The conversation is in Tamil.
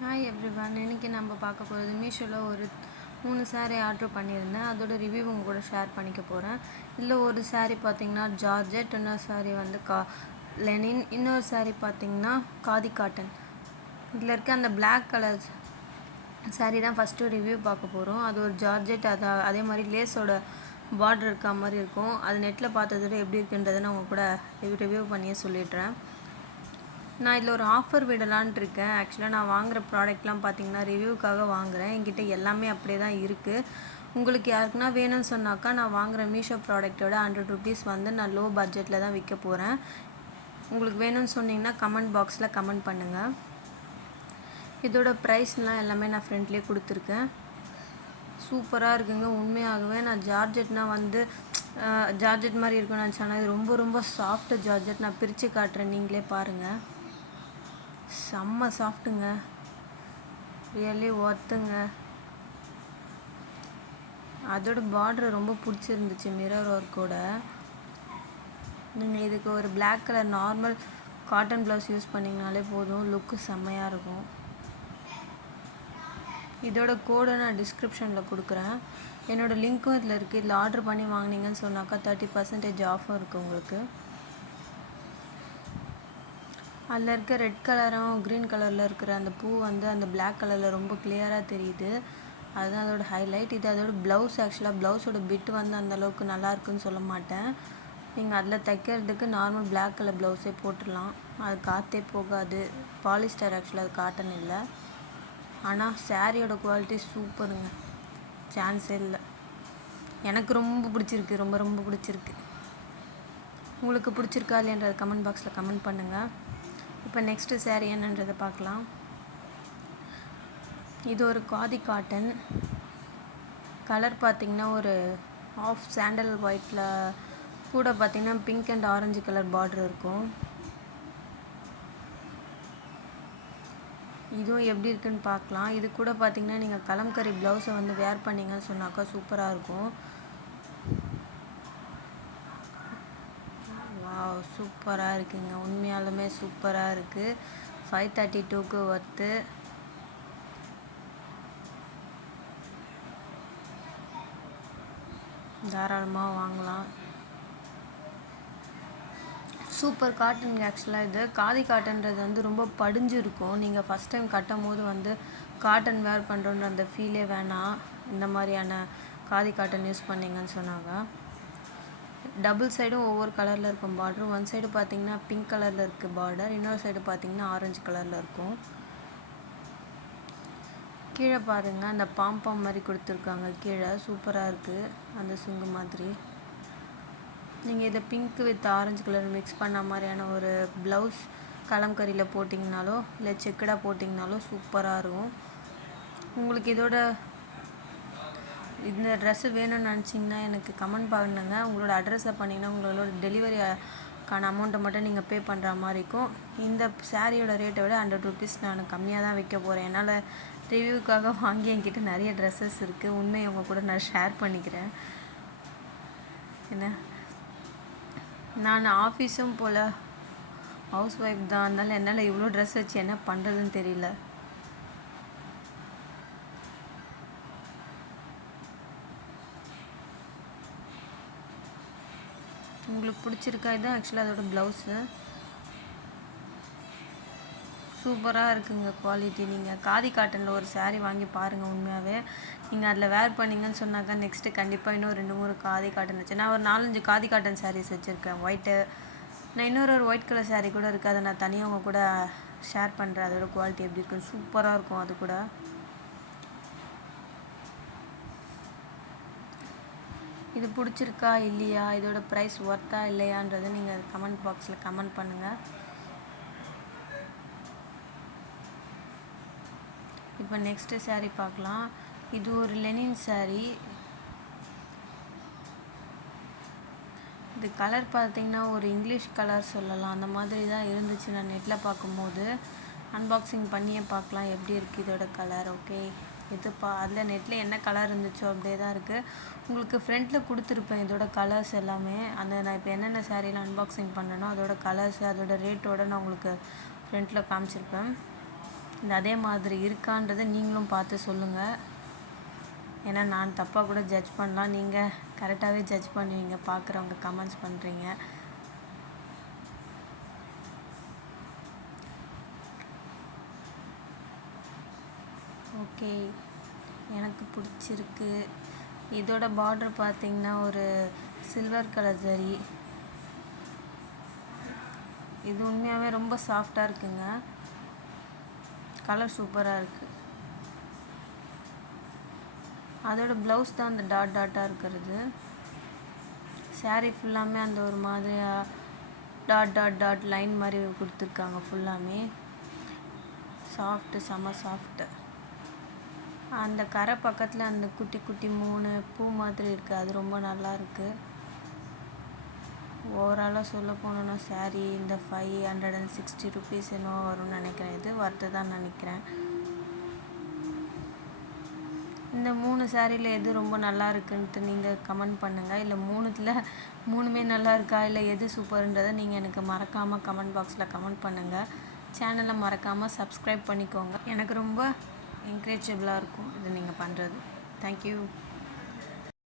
ஹாய் எவ்ரிவன், இன்றைக்கி நம்ம பார்க்க போகிறது மீஷோவில் ஒரு 3 saree ஆர்டர் பண்ணியிருந்தேன். அதோட ரிவ்யூ உங்கள் கூட ஷேர் பண்ணிக்க போகிறேன். இதில் ஒரு saree பார்த்திங்கன்னா ஜார்ஜெட், இன்னொரு saree வந்து லெனின், இன்னொரு saree பார்த்திங்கன்னா காதி காட்டன். இதில் இருக்க அந்த பிளாக் கலர் saree தான் ஃபஸ்ட்டு ரிவ்யூ பார்க்க போகிறோம். அது ஒரு ஜார்ஜெட், அதே மாதிரி லேஸோட பார்டர் இருக்க மாதிரி இருக்கும். அது நெட்டில் பார்த்ததோட எப்படி இருக்குன்றதை நான் உங்கள் கூட ரிவ்யூ பண்ணியே சொல்லிடுறேன். நான் இதில் ஒரு ஆஃபர் விடலான்ட்டு இருக்கேன். ஆக்சுவலாக நான் வாங்குகிற ப்ராடக்ட்லாம் பார்த்திங்கன்னா ரிவ்யூக்காக வாங்குகிறேன். என்கிட்ட எல்லாமே அப்படியே தான் இருக்குது. உங்களுக்கு யாருக்குன்னா வேணும்னு சொன்னாக்கா நான் வாங்குகிற மீஷோ ப்ராடக்ட்டோட 100 rupees வந்து நான் லோ பட்ஜெட்டில் தான் விற்க போகிறேன். உங்களுக்கு வேணும்னு சொன்னிங்கன்னா கமெண்ட் பாக்ஸில் கமெண்ட் பண்ணுங்கள். இதோட ப்ரைஸ்லாம் எல்லாமே நான் ஃப்ரெண்ட்லேயே கொடுத்துருக்கேன். சூப்பராக இருக்குங்க. உண்மையாகவே நான் ஜார்ஜெட்னால் வந்து ஜார்ஜெட் மாதிரி இருக்குன்னு நினச்சேன்னா இது ரொம்ப ரொம்ப சாஃப்ட்டு ஜார்ஜெட். நான் பிரித்து காட்டுறேன், நீங்களே பாருங்கள். செம்ம சாஃப்ட்டுங்க, ரியலி ஒர்த்துங்க. அதோட பார்டர் ரொம்ப பிடிச்சிருந்துச்சு, மிரர் ஒர்க்கோட. நீங்கள் இதுக்கு ஒரு black colour normal cotton blouse use பண்ணிங்கனாலே போதும், லுக்கு செம்மையாக இருக்கும். இதோட கோடை நான் டிஸ்கிரிப்ஷனில் கொடுக்குறேன். என்னோடய லிங்க்கும் இதில் இருக்குது. இதில் ஆர்டர் பண்ணி வாங்கினீங்கன்னு சொன்னாக்கா 30% ஆஃபர் இருக்குது உங்களுக்கு. அதில் இருக்க ரெட் கலரும் க்ரீன் கலரில் இருக்கிற அந்த பூ வந்து அந்த பிளாக் கலரில் ரொம்ப கிளியராக தெரியுது. அதுதான் அதோட ஹைலைட். இது அதோட ப்ளவுஸ். ஆக்சுவலாக ப்ளவுஸோட பிட்டு வந்து அந்தளவுக்கு நல்லா இருக்குன்னு சொல்ல மாட்டேன். நீங்கள் அதில் தைக்கிறதுக்கு நார்மல் பிளாக் கலர் ப்ளவுஸே போட்டுடலாம். அது காற்றே போகாது. பாலிஸ்டர், ஆக்சுவலாக அது காட்டன் இல்லை. ஆனால் சாரியோட குவாலிட்டி சூப்பருங்க, சான்ஸே இல்லை. எனக்கு ரொம்ப பிடிச்சிருக்கு, ரொம்ப ரொம்ப பிடிச்சிருக்கு. உங்களுக்கு பிடிச்சிருக்கா இல்லைன்றத கமெண்ட் பாக்ஸில் கமெண்ட் பண்ணுங்கள். இப்போ நெக்ஸ்ட்டு saree என்னன்றதை பார்க்கலாம். இது ஒரு காதி காட்டன். கலர் பார்த்திங்கன்னா ஒரு ஆஃப் சாண்டல் ஒயிட்டில் கூட பார்த்திங்கன்னா pink and orange colour border இருக்கும். இதுவும் எப்படி இருக்குன்னு பார்க்கலாம். இது கூட பார்த்திங்கன்னா நீங்கள் கலம்கரி ப்ளவுஸை வந்து வேர் பண்ணிங்கன்னு சொன்னாக்கா சூப்பராக இருக்கும். வாவ், சூப்பராக இருக்குங்க. உண்மையாலுமே சூப்பராக இருக்குது. 532க்கு ஒர்த்து. தாராளமாக வாங்கலாம். சூப்பர் காட்டனுங்க. ஆக்சுவலாக இது காதி காட்டன்றது வந்து ரொம்ப படிஞ்சு இருக்கும். நீங்கள் ஃபஸ்ட் டைம் கட்டும் போது வந்து காட்டன் வேர் பண்ணுறோன்ற அந்த ஃபீலே வேணாம். இந்த மாதிரியான காதி காட்டன் யூஸ் பண்ணிங்கன்னு சொன்னாங்க. டபுள் சைடும் ஒவ்வொரு கலரில் இருக்கும் பார்டர். ஒன் சைடு பார்த்திங்கன்னா பிங்க் கலரில் இருக்குது பார்டர், இன்னொரு சைடு பார்த்திங்கன்னா ஆரஞ்சு கலரில் இருக்கும். கீழே பாருங்கள், அந்த பாம்பாம் மாதிரி கொடுத்துருக்காங்க கீழே. சூப்பராக இருக்குது, அந்த சுங்கு மாதிரி. நீங்கள் இதை pink with orange colour mix பண்ண மாதிரியான ஒரு ப்ளவுஸ் கலம்கரியில் போட்டிங்கனாலோ இல்லை செக்கடாக போட்டிங்கனாலோ சூப்பராக இருக்கும். உங்களுக்கு இந்த ட்ரெஸ்ஸு வேணும்னு நினச்சிங்கன்னா எனக்கு கமெண்ட் பண்ணுங்க. உங்களோட அட்ரஸை பண்ணிங்கன்னா உங்களோட டெலிவரிக்கான அமௌண்ட்டை மட்டும் நீங்கள் பே பண்ணுற மாதிரி இருக்கும். இந்த சாரியோட ரேட்டை விட 100 rupees நான் கம்மியாக தான் விற்க போகிறேன். என்னால் ரிவ்யூக்காக வாங்கி என்கிட்ட நிறைய ட்ரெஸ்ஸஸ் இருக்குது. உண்மையை உங்கள் கூட நான் ஷேர் பண்ணிக்கிறேன். என்ன, நான் ஆஃபீஸும் போல் ஹவுஸ் ஒய்ஃப் தான். அதனால என்னால் இவ்வளோ ட்ரெஸ் வச்சு என்ன பண்ணுறதுன்னு தெரியல. உங்களுக்கு பிடிச்சிருக்கா? இதுதான் ஆக்சுவலாக அதோட ப்ளவுஸு. சூப்பராக இருக்குங்க குவாலிட்டி. நீங்கள் காதி காட்டனில் ஒரு saree வாங்கி பாருங்கள். உண்மையாகவே நீங்கள் அதில் வேர் பண்ணிங்கன்னு சொன்னாக்கா நெக்ஸ்ட்டு கண்டிப்பாக இன்னும் 2-3 காதி காட்டன் வச்சு நான் ஒரு 4-5 காதி காட்டன் sarees வச்சுருக்கேன். ஒயிட்டு, நான் இன்னொரு ஒயிட் கலர் saree கூட இருக்குது. அதை நான் தனியாக உங்கள் கூட ஷேர் பண்ணுறேன். அதோட குவாலிட்டி எப்படி இருக்குன்னு. சூப்பராக இருக்கும். அது கூட இது பிடிச்சிருக்கா இல்லையா, இதோட ப்ரைஸ் ஒர்த்தா இல்லையான்றதை நீங்கள் கமெண்ட் பாக்ஸில் கமெண்ட் பண்ணுங்கள். இப்போ நெக்ஸ்ட்டு saree பார்க்கலாம். இது ஒரு லெனின் saree. இது கலர் பார்த்திங்கன்னா ஒரு இங்கிலீஷ் கலர் சொல்லலாம். அந்த மாதிரி தான் இருந்துச்சு நான் நெட்டில் பார்க்கும்போது. அன்பாக்சிங் பண்ணியே பார்க்கலாம் எப்படி இருக்குது இதோட கலர். ஓகே, இது அதில் நெட்டில் என்ன கலர் இருந்துச்சோ அப்படியே தான் இருக்குது. உங்களுக்கு ஃப்ரண்ட்டில் கொடுத்துருப்பேன் இதோட கலர்ஸ் எல்லாமே. நான் இப்போ என்னென்ன சாரீலாம் அன்பாக்சிங் பண்ணேனோ அதோட கலர்ஸ், அதோட ரேட்டோடு நான் உங்களுக்கு ஃப்ரண்ட்டில் காமிச்சிருப்பேன். இது அதே மாதிரி இருக்கான்றதை நீங்களும் பார்த்து சொல்லுங்கள். ஏன்னா நான் தப்பாக கூட ஜட்ஜ் பண்ணலாம், நீங்கள் கரெக்டாகவே ஜட்ஜ் பண்ணுவீங்க, பார்க்குறவங்க கமெண்ட்ஸ் பண்ணுறீங்க. ஓகே, எனக்கு பிடிச்சிருக்கு. இதோட பார்டர் பார்த்திங்கன்னா ஒரு சில்வர் கலர் ஜரி. இது உண்மையாகவே ரொம்ப சாஃப்டாக இருக்குங்க. கலர் சூப்பராக இருக்குது. அதோட ப்ளவுஸ் தான் அந்த டாட்டாக இருக்கிறது. சாரீ ஃபுல்லாமே அந்த ஒரு மாதிரியாக டாட் லைன் மாதிரி கொடுத்துருக்காங்க. ஃபுல்லாமே சாஃப்ட்டு, செம சாஃப்ட்டு. அந்த கரை பக்கத்தில் அந்த குட்டி குட்டி 3 பூ மாதிரி இருக்குது, அது ரொம்ப நல்லா இருக்குது. ஓவராலாக சொல்ல போனோன்னா சாரீ இந்த 560 rupees என்னவோ வரும்னு நினைக்கிறேன். இது ஒர்த்து தான் நினைக்கிறேன். இந்த 3 சாரியில் எது ரொம்ப நல்லா இருக்குன்ட்டு நீங்கள் கமெண்ட் பண்ணுங்கள். இல்லை 3மே நல்லா இருக்கா, இல்லை எது சூப்பர்ன்றதை நீங்கள் எனக்கு மறக்காமல் கமெண்ட் பாக்ஸில் கமெண்ட் பண்ணுங்கள். சேனலை மறக்காமல் சப்ஸ்கிரைப் பண்ணிக்கோங்க. எனக்கு ரொம்ப என்கரேஜபிளாக இருக்கும் இது நீங்கள் பண்ணுறது. தேங்க்யூ.